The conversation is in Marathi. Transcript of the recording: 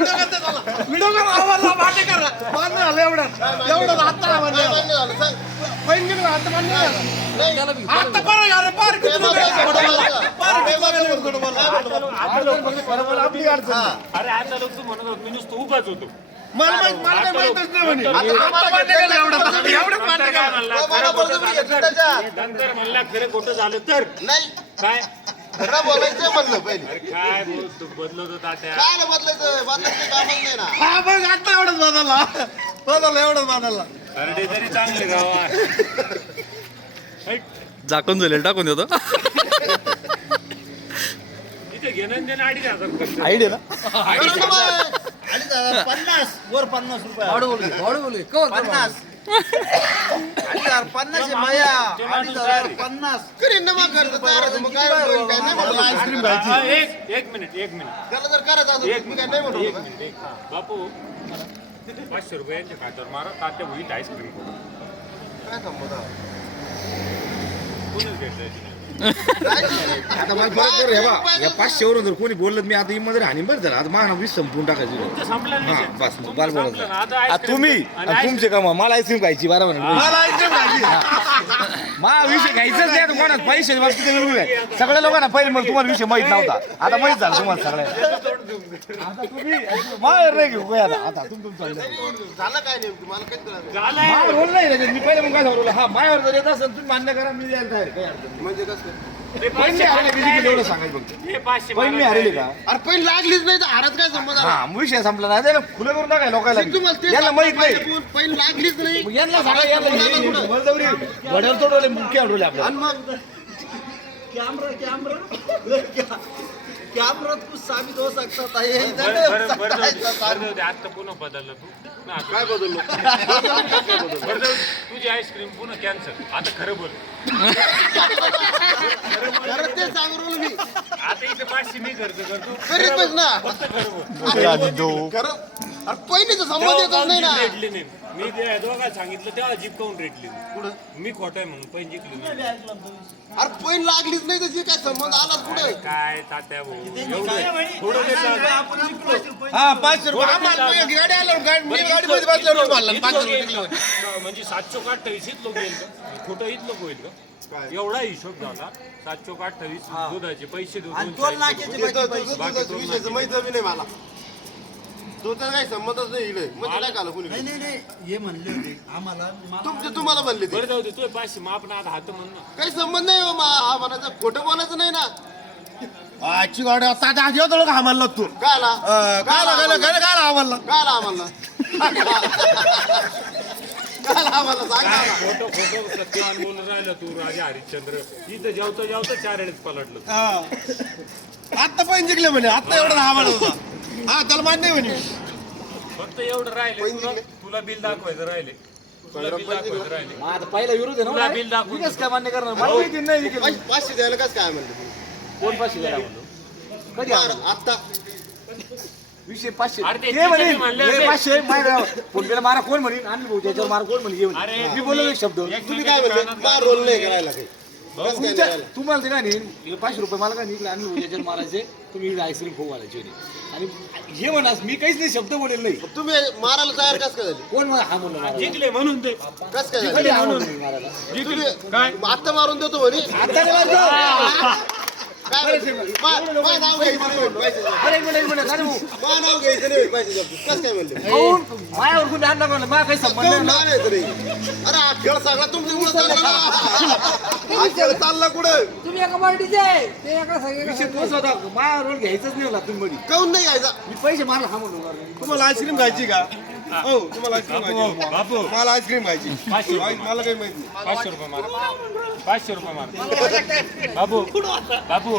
व्हिडिओ करा आम्हाला मागे करा मान्य झालं एवढं आता मान्य झालं पैन आता मान्य झालं आता बरं यार पार आपली अडचण अरे आता लोक तू म्हणत होत मी नुसतं उभाच होतो मला काय माहितच नाही म्हणे एवढं मान्य केलं नंतर म्हणला खरं खोटं झालं तर नाही काय खरं बोलायचं म्हणलं पहिले अरे काय बोल बदलवतो तात्या काय बदलायचं बदलायचं कामच नाही ना हा बघ आता एवढंच बदलला एवढंच बदलला अरे तरी चांगले गावा झाकून झाले टाकून देतो इथे घेणं देणं 2,500 खर्च आयडिया ना 50 वर 50 रुपये 50 माया 50 करीन ना मग खर्च तयार मग काय नाही म्हणलं आईस्क्रीम खायची एक मिनिट त्याला जर करायचं असेल मी काय नाही म्हणतो एक मिनिट बापू 500 रुपयांच्या खात्यावर मारा तात्या होईल आईस्क्रीम काय संबंध कोणीच भेटायची आता मला फरक करू हे बा या 500 वरून जर कोणी बोललं मी आता इमध्ये राहणी बरं झालं आता मागणं 20 संपून टाकायची संपलं हा नाही बस बाल बोलत आता तुम्ही आणि तुमचे का मग मला आईस्क्रीम खायची बरोबर ना मला आईस्क्रीम खायची मला विषय घ्यायचंच नाही कोणाच पैसे बाबतीत वेगळं आहे सगळ्या लोकांना पहिले मग तुम्हाला विषय माहित नव्हता आता माहित झालं तुम्हाला सगळ्या आता तुम्ही माहेर नाही घेऊ काय आता तुमचं झालं काय नेमकं मला काही कळलं झालंय माहेर रोल नाही रे. मी पहिले मग काय सांगू हा मायावर जर येत असेल तुम्ही मान्य करा मी द्यायला तयार आहे. काही अडचण नाही. म्हणजे कसं ते पहिले हरले की जिंकले एवढं सांगायचं फक्त हे 500 पहिले हरले का अरे पहिली लागलीच नाही तर हारत काय संबंध आला? हा विषय संपला नाही त्याला खुलं करून टाकाय लोकांना तुम्हाला ते याला माहित नाही सांगितलं, पहिली लागलीच नाही मग यांना सांगा यांना बळजबरी वड्यावर तोडवले मुख्य आढळले आपल्याला आणि मग कैमरा कुछ साबित हो सकता है बरं आता पुन्हा बदललं तू ना आता काय बदललो बरं तुझी आईस्क्रीम पुन्हा कॅन्सल आता खरं बोल खरं ते सांगू राहिलो मी आता इथे 500 मी खर्च करतो करीतच ना फक्त खरं बोल खरं अरे पहिलीच संबंध येतच नाही ना रेटली नाही मी ते दोघा सांगितलं तेव्हा जीप काऊन रेटली पुढं मी खोट आहे म्हणून पैन जिंकली नाही अरे पहिली लागलीच नाही त्याची काय संबंध आलाच पुढे काय तात्या भाऊ एवढं थोडं ते हा 500 रुपये आम्हाला गाडी आल्यावर मी गाडीमध्ये बसल्यावर मारला 500 रुपये दिले होते. म्हणजे 728 लोक येईल का खोटं हीच लोक होईल का एवढा हिशोब झाला 728 दुधाचे पैसे देऊन 2 लाखाचे विषयाचं माहित बी नाही मला तो तर काही संबंधच नाही इकडे म्हणजे नाही काला कुणी नाही हे म्हणले होते आम्हाला तुम्हाला म्हणले ते बरं जाऊ दे तू 500 मग आपण आता हात म्हणणं काही संबंध नाही हो हा म्हणायचं खोटं बोलायचं नाही ना आजची गाडी आता आज येतो का आम्हाला तू काला काय आम्हाला काला आम्हाला काला आम्हाला सांग ना. खोटं सत्यवान बोलून राहिलं तू राजा हरिश्चंद्र इथं जेवता 4 वेळेस पलटलं आता पण जिंकले म्हणे आता एवढा आम्हाला होता हा त्याला मान्य आहे म्हणे फक्त एवढं राहिले तुला बिल दाखवायचं राहिले तुला बिल दाखवायचं राहिले मग आता पहिला विरोध आहे तुला ना बिल दाखवून कसं काय मान्य करणार मला माहिती नाही विकेल. 500 द्यायला कसं काय म्हणलं कोण 500 द्यायला म्हणलो कधी आणलं? आता विषय 500 अरे ते हे म्हणे तिथे म्हणले हे होते. 500 मारा फोन केला मारा कोण म्हणे आणि भाऊ त्याच्यावर मारा कोण म्हणे हे अरे म्हणे. मी बोललो एक शब्द तुम्ही काय म्हणले मला रोल नाही करायला काही कसं काय नाही करायला? तुम्हाला ते काय नाही 500 रुपये मला काय नाही इकडे आणि भाऊ त्याच्यावर मारायचे तुम्ही इकडे आईस्क्रीम खाऊ घालायची होती आणि हे म्हणा मी काहीच नाही शब्द बोलेल नाही तुम्ही मारायला तयार कसं काय झाली कोण म्हणा हा म्हणलं मारायला? जिंकले म्हणून ते कसं काय झाली कधी हा म्हणलं मारायला? तुम्ही आत्ता मारून देतो म्हणे आता नाही मारतो. काय मा नाव घ्यायचं नाही म्हणे, पैसे द्या. अरे एक मिनिट अरे भाऊ मा नाव घ्यायचं नाही पैसे द्या. कसं काय म्हणले काहून? मायावर कोणी आणला म्हणलं मला काही संबंध काहून नाही. नाव घ्यायचं नाही? अरे हा खेळ सगळा तुमच्यामुळे चालला ना. हा खेळ चालला कुठं तुम्ही एका पार्टीचे ते एका विषय तोच होता माया रोल घ्यायचंच नाही होला तुम्ही मध्ये काहून नाही घ्यायचा मी पैसे मारला हा म्हणून तुम्हाला आईस्क्रीम खायची का हो तुम्हाला आईस्क्रीम खायची बापू मला आईस्क्रीम खायची 500 रुपये मला काही माहित नाही 500 रुपये मार 500 रुपये मार बाबू बाबू